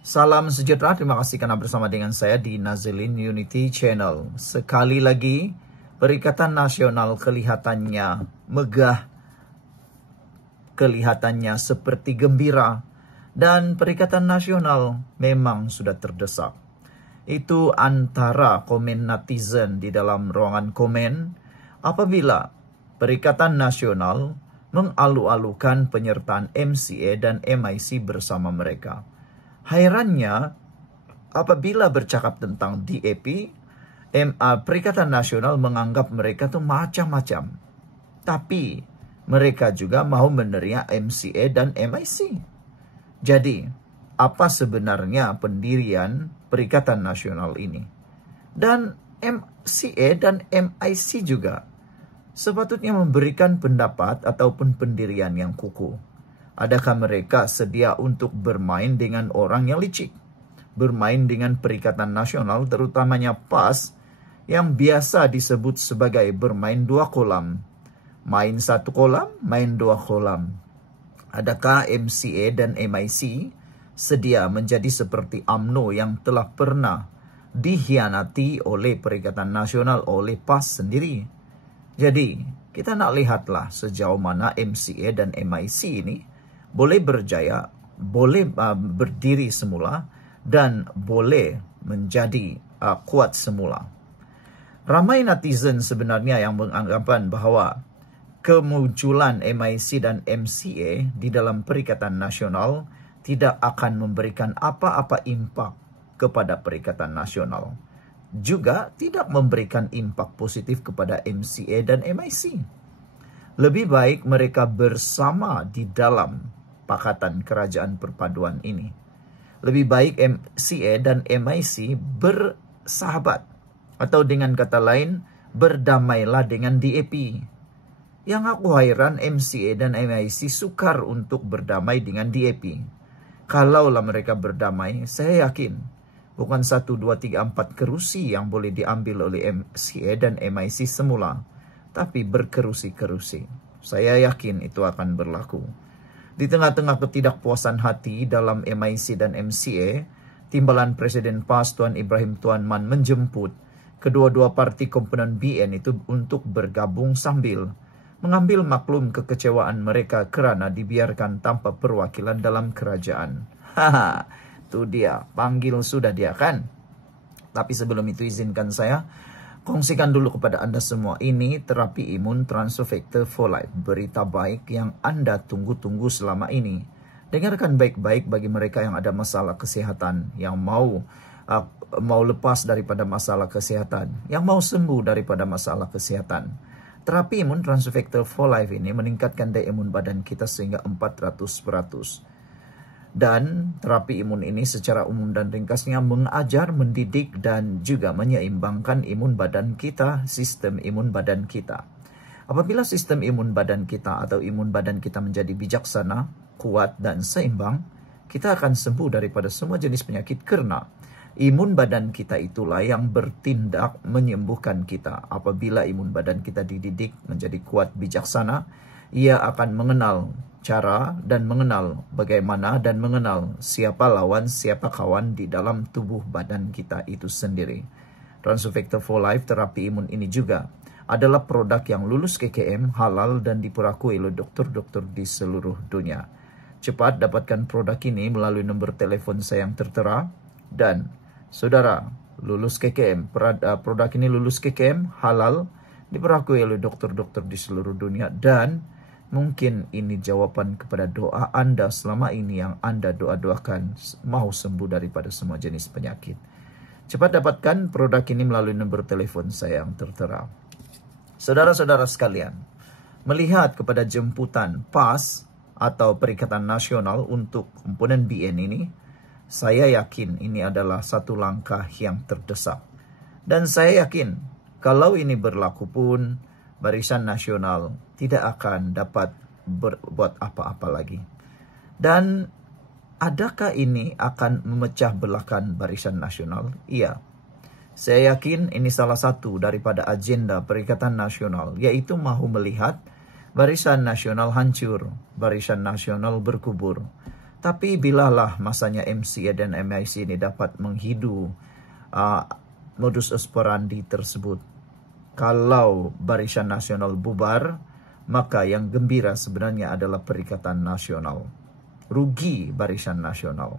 Salam sejahtera, terima kasih karena bersama dengan saya di Nazilin Unity Channel. Sekali lagi, Perikatan Nasional kelihatannya megah, kelihatannya seperti gembira, dan Perikatan Nasional memang sudah terdesak. Itu antara komen netizen di dalam ruangan komen apabila Perikatan Nasional mengalu-alukan penyertaan MCA dan MIC bersama mereka. Hairannya, apabila bercakap tentang DAP, Perikatan Nasional menganggap mereka tuh macam-macam. Tapi, mereka juga mau menerima MCA dan MIC. Jadi, apa sebenarnya pendirian Perikatan Nasional ini? Dan MCA dan MIC juga sepatutnya memberikan pendapat ataupun pendirian yang kukuh. Adakah mereka sedia untuk bermain dengan orang yang licik? Bermain dengan Perikatan Nasional, terutamanya PAS, yang biasa disebut sebagai bermain dua kolam. Main satu kolam, main dua kolam. Adakah MCA dan MIC sedia menjadi seperti UMNO yang telah pernah dikhianati oleh Perikatan Nasional oleh PAS sendiri? Jadi, kita nak lihatlah sejauh mana MCA dan MIC ini boleh berjaya, boleh berdiri semula, dan boleh menjadi kuat semula. Ramai netizen sebenarnya yang beranggapan bahwa kemunculan MIC dan MCA di dalam Perikatan Nasional tidak akan memberikan apa-apa impak kepada Perikatan Nasional. Juga tidak memberikan impak positif kepada MCA dan MIC. Lebih baik mereka bersama di dalam Pakatan Kerajaan Perpaduan ini. Lebih baik MCA dan MIC bersahabat. Atau dengan kata lain, berdamailah dengan DAP. Yang aku hairan, MCA dan MIC sukar untuk berdamai dengan DAP. Kalaulah mereka berdamai, saya yakin bukan 1, 2, 3, 4 kerusi yang boleh diambil oleh MCA dan MIC semula, tapi berkerusi-kerusi. Saya yakin itu akan berlaku. Di tengah-tengah ketidakpuasan hati dalam MIC dan MCA, timbalan Presiden PAS Tuan Ibrahim Tuan Man menjemput kedua-dua parti komponen BN itu untuk bergabung sambil mengambil maklum kekecewaan mereka kerana dibiarkan tanpa perwakilan dalam kerajaan. Haha, itu dia, panggil sudah dia kan? Tapi sebelum itu izinkan saya kongsikan dulu kepada Anda semua, ini terapi imun Transfer Factor for Life. Berita baik yang Anda tunggu-tunggu selama ini. Dengarkan baik-baik bagi mereka yang ada masalah kesehatan, yang mau lepas daripada masalah kesehatan, yang mau sembuh daripada masalah kesehatan. Terapi imun Transfer Factor for Life ini meningkatkan daya imun badan kita sehingga 400%. Dan terapi imun ini secara umum dan ringkasnya mengajar, mendidik, dan juga menyeimbangkan imun badan kita, sistem imun badan kita. Apabila sistem imun badan kita atau imun badan kita menjadi bijaksana, kuat, dan seimbang, kita akan sembuh daripada semua jenis penyakit karena imun badan kita itulah yang bertindak menyembuhkan kita. Apabila imun badan kita dididik menjadi kuat, bijaksana, ia akan mengenal cara dan mengenal bagaimana dan mengenal siapa lawan, siapa kawan di dalam tubuh badan kita itu sendiri. Transfer Factor for Life terapi imun ini juga adalah produk yang lulus KKM, halal, dan diperakui oleh dokter-dokter di seluruh dunia. Cepat dapatkan produk ini melalui nomor telepon saya yang tertera. Dan saudara, lulus KKM, produk ini lulus KKM, halal, diperakui oleh dokter-dokter di seluruh dunia, dan mungkin ini jawaban kepada doa Anda selama ini yang Anda doa-doakan mau sembuh daripada semua jenis penyakit. Cepat dapatkan produk ini melalui nomor telepon saya yang tertera. Saudara-saudara sekalian, melihat kepada jemputan PAS atau Perikatan Nasional untuk komponen BN ini, saya yakin ini adalah satu langkah yang terdesak. Dan saya yakin kalau ini berlaku pun, Barisan Nasional tidak akan dapat berbuat apa-apa lagi. Dan adakah ini akan memecah belahkan Barisan Nasional? Iya. Saya yakin ini salah satu daripada agenda Perikatan Nasional, yaitu mahu melihat Barisan Nasional hancur, Barisan Nasional berkubur. Tapi bilalah masanya MCA dan MIC ini dapat menghidu modus operandi tersebut. Kalau Barisan Nasional bubar, maka yang gembira sebenarnya adalah Perikatan Nasional. Rugi Barisan Nasional.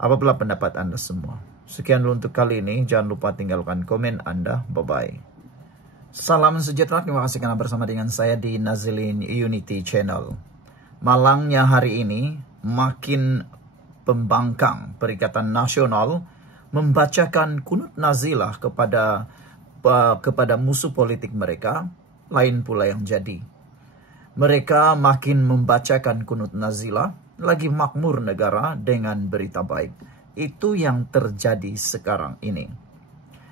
Apabila pendapat Anda semua. Sekian dulu untuk kali ini. Jangan lupa tinggalkan komen Anda. Bye-bye. Salam sejahtera. Terima kasih karena bersama dengan saya di Nazilin Unity Channel. Malangnya hari ini makin pembangkang Perikatan Nasional membacakan kunut nazilah kepada musuh politik mereka. Lain pula yang jadi. Mereka makin membacakan kunut nazilah, lagi makmur negara dengan berita baik. Itu yang terjadi sekarang ini.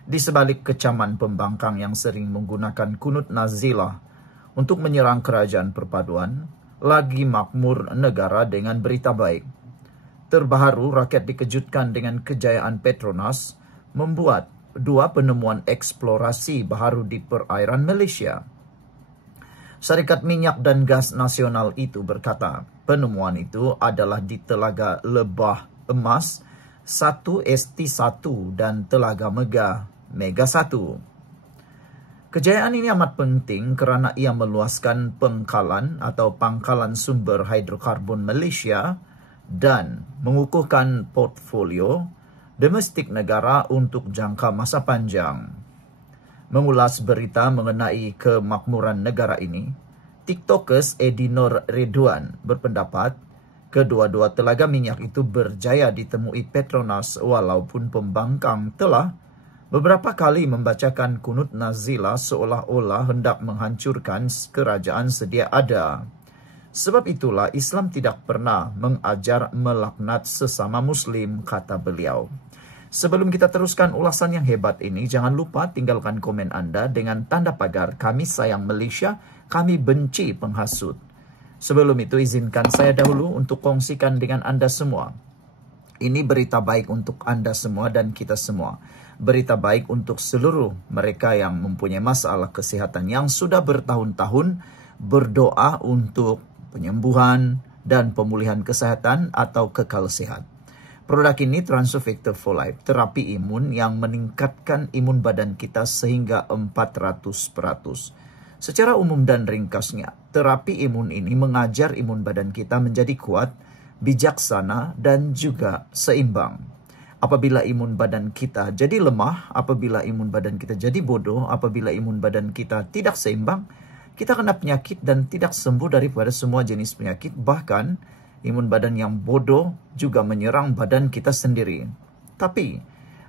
Di sebalik kecaman pembangkang yang sering menggunakan kunut nazilah untuk menyerang kerajaan perpaduan, lagi makmur negara dengan berita baik. Terbaru, rakyat dikejutkan dengan kejayaan Petronas membuat 2 penemuan eksplorasi baru di perairan Malaysia. Syarikat Minyak dan Gas Nasional itu berkata, penemuan itu adalah di Telaga Lebah Emas 1ST1 dan Telaga Mega 1. Kejayaan ini amat penting karena ia meluaskan pangkalan sumber hidrokarbon Malaysia dan mengukuhkan portfolio domestik negara untuk jangka masa panjang. Mengulas berita mengenai kemakmuran negara ini, TikTokers Edi Nur Ridwan berpendapat kedua-dua telaga minyak itu berjaya ditemui Petronas walaupun pembangkang telah beberapa kali membacakan kunut nazilah seolah-olah hendak menghancurkan kerajaan sedia ada. Sebab itulah Islam tidak pernah mengajar melaknat sesama Muslim, kata beliau. Sebelum kita teruskan ulasan yang hebat ini, jangan lupa tinggalkan komen Anda dengan tanda pagar kami sayang Malaysia, kami benci penghasut. Sebelum itu izinkan saya dahulu untuk kongsikan dengan Anda semua. Ini berita baik untuk Anda semua dan kita semua. Berita baik untuk seluruh mereka yang mempunyai masalah kesehatan yang sudah bertahun-tahun berdoa untuk penyembuhan dan pemulihan kesehatan atau kekal sehat. Produk ini Transofector for Life, terapi imun yang meningkatkan imun badan kita sehingga 400%. Secara umum dan ringkasnya, terapi imun ini mengajar imun badan kita menjadi kuat, bijaksana, dan juga seimbang. Apabila imun badan kita jadi lemah, apabila imun badan kita jadi bodoh, apabila imun badan kita tidak seimbang, kita kena penyakit dan tidak sembuh daripada semua jenis penyakit. Bahkan, imun badan yang bodoh juga menyerang badan kita sendiri. Tapi,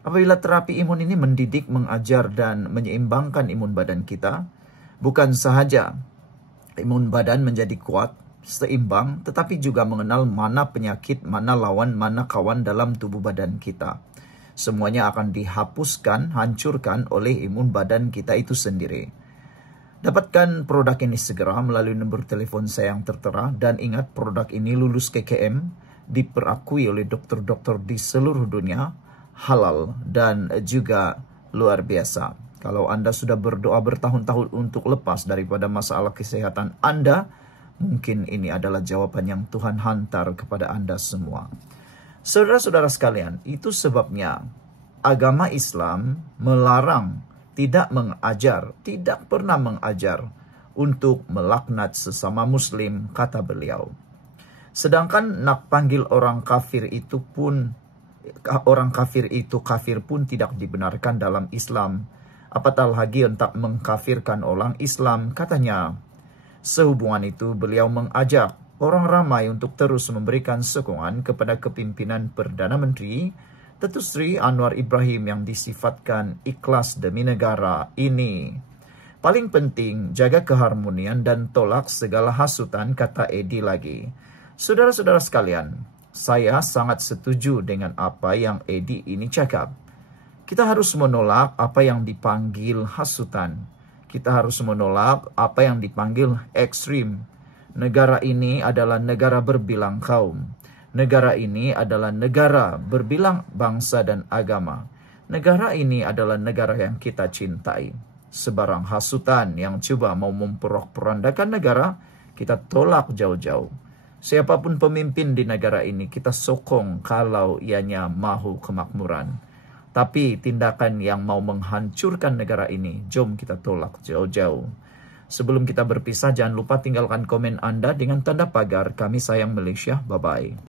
apabila terapi imun ini mendidik, mengajar, dan menyeimbangkan imun badan kita, bukan sahaja imun badan menjadi kuat, seimbang, tetapi juga mengenal mana penyakit, mana lawan, mana kawan dalam tubuh badan kita. Semuanya akan dihapuskan, hancurkan oleh imun badan kita itu sendiri. Dapatkan produk ini segera melalui nomor telepon saya yang tertera, dan ingat produk ini lulus KKM, diperakui oleh dokter-dokter di seluruh dunia, halal dan juga luar biasa. Kalau Anda sudah berdoa bertahun-tahun untuk lepas daripada masalah kesehatan Anda, mungkin ini adalah jawaban yang Tuhan hantar kepada Anda semua. Saudara-saudara sekalian, itu sebabnya agama Islam melarang, tidak pernah mengajar untuk melaknat sesama Muslim, kata beliau. Sedangkan nak panggil orang kafir itu kafir pun tidak dibenarkan dalam Islam. Apatah lagi untuk mengkafirkan orang Islam, katanya. Sehubungan itu beliau mengajak orang ramai untuk terus memberikan sokongan kepada kepimpinan Perdana Menteri Datuk Seri Anwar Ibrahim yang disifatkan ikhlas demi negara ini. Paling penting, jaga keharmonian dan tolak segala hasutan, kata Edi lagi. Saudara-saudara sekalian, saya sangat setuju dengan apa yang Edi ini cakap. Kita harus menolak apa yang dipanggil hasutan. Kita harus menolak apa yang dipanggil ekstrim. Negara ini adalah negara berbilang kaum. Negara ini adalah negara berbilang bangsa dan agama. Negara ini adalah negara yang kita cintai. Sebarang hasutan yang coba mau memporak-porandakan negara, kita tolak jauh-jauh. Siapapun pemimpin di negara ini, kita sokong kalau ianya mahu kemakmuran. Tapi tindakan yang mau menghancurkan negara ini, jom kita tolak jauh-jauh. Sebelum kita berpisah, jangan lupa tinggalkan komen Anda dengan tanda pagar. Kami sayang Malaysia. Bye-bye.